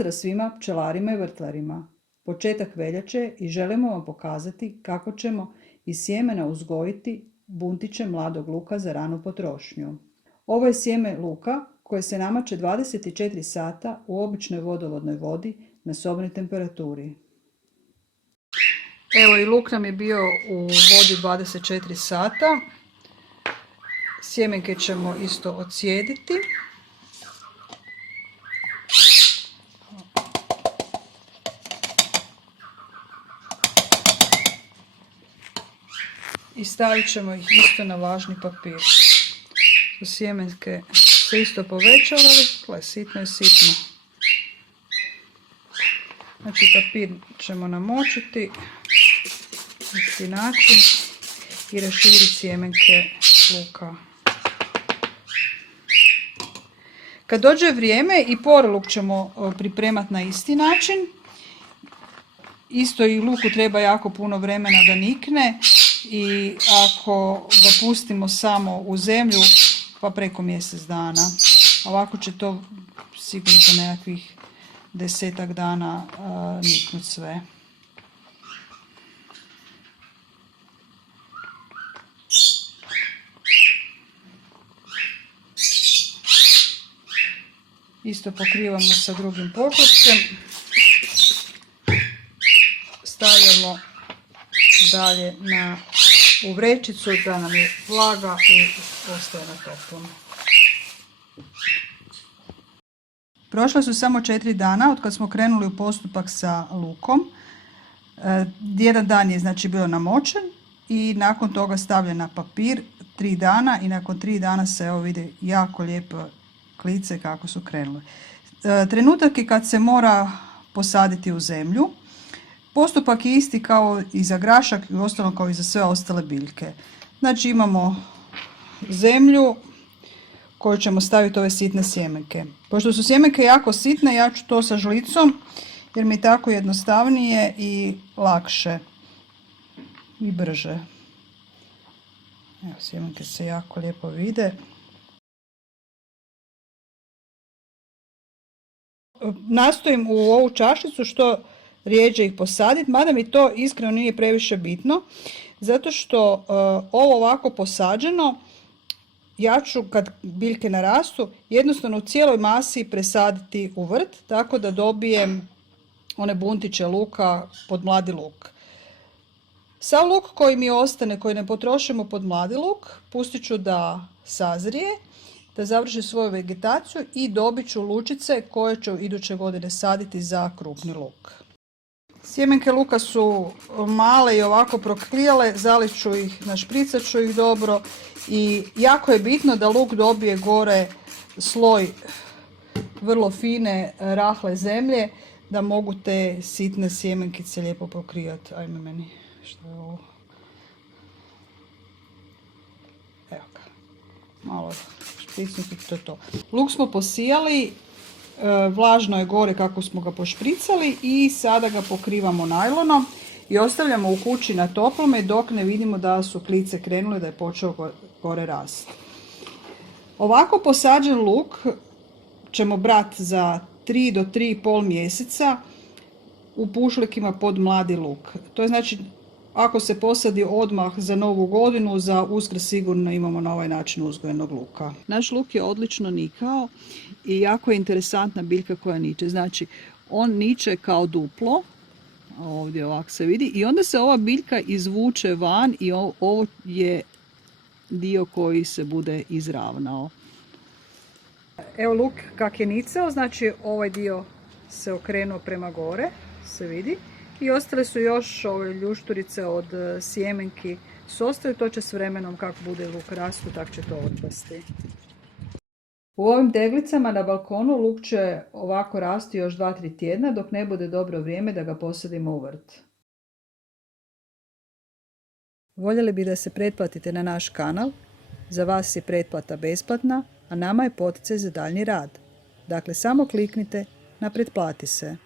Pozdrav svima pčelarima i vrtlarima. Početak veljače i želimo vam pokazati kako ćemo iz sjemena uzgojiti buntiće mladog luka za ranu potrošnju. Ovo je sjeme luka koje se namače 24 sata u običnoj vodovodnoj vodi na sobnoj temperaturi. Evo i luk nam je bio u vodi 24 sata. Sjemenke ćemo isto odsjediti. I stavit ćemo ih isto na vlažni papir. Sjemenke se isto povećale, sitno je sitno. Znači papir ćemo namočiti na isti način i raširiti sjemenke luka. Kad dođe vrijeme i porluk ćemo pripremati na isti način. Isto i luku treba jako puno vremena da nikne i ako ga pustimo samo u zemlju pa preko mjesec dana. Ovako će to sigurno po nekakvih 10-ak dana niknut sve. Isto pokrivamo sa drugim poklopcem. Stavljamo dalje u vrećicu da nam je vlaga i ostaje na toplom. Prošla su samo 4 dana od kad smo krenuli u postupak sa lukom. Jedan dan je znači bio namočen i nakon toga stavljen na papir 3 dana i nakon 3 dana se evo vidi jako lijepo klice kako su krenule. Trenutak je kad se mora posaditi u zemlju. Postupak je isti kao i za grašak i ostalo kao i za sve ostale biljke. Znači imamo zemlju koju ćemo staviti ove sitne sjemenke. Pošto su sjemenke jako sitne, ja ću to sa žlicom jer mi je tako jednostavnije i lakše i brže. Evo, sjemenke se jako lijepo vide. Nastojim u ovu čašicu što rijeđe ih posaditi, mada mi to iskreno nije previše bitno, zato što ovo ovako posađeno, ja ću kad biljke narastu jednostavno u cijeloj masi presaditi u vrt, tako da dobijem one buntiće luka pod mladi luk. Sav luk koji mi ostane, koji ne potrošimo pod mladi luk, pustit ću da sazrije, da završi svoju vegetaciju i dobit ću lučice koje ću iduće godine saditi za krupni luk. Sjemenke luka su male i ovako proklijale, zalit ću ih, našpricat ću ih dobro i jako je bitno da luk dobije gore sloj vrlo fine, rahle zemlje, da mogu te sitne sjemenkice lijepo pokrijati. Ajme meni, što je ovo? Evo ga, malo špricnuti, to je to. Luk smo posijali. Vlažno je gore kako smo ga pošpricali i sada ga pokrivamo najlonom i ostavljamo u kući na toplome dok ne vidimo da su klice krenule, da je počeo gore rasti. Ovako posađen luk ćemo brati za 3 do 3,5 mjeseca u pušlikima pod mladi luk. To je znači ako se posadi odmah za Novu godinu, za Uskrs sigurno imamo na ovaj način uzgojenog luka. Naš luk je odlično nikao i jako je interesantna biljka koja niče. Znači, on niče kao duplo, ovdje ovako se vidi, i onda se ova biljka izvuče van i ovo je dio koji se bude izravnao. Evo luk kak je nicao, znači ovaj dio se okrenuo prema gore, se vidi. I ostale su još ove ljušturice od sjemenki s ostaju, to će s vremenom kako bude luk rastu, tako će to otpasti. U ovim teglicama na balkonu luk će ovako rasti još 2-3 tjedna dok ne bude dobro vrijeme da ga posadimo u vrt. Voljeli bi da se pretplatite na naš kanal, za vas je pretplata besplatna, a nama je poticaj za daljnji rad. Dakle, samo kliknite na pretplati se.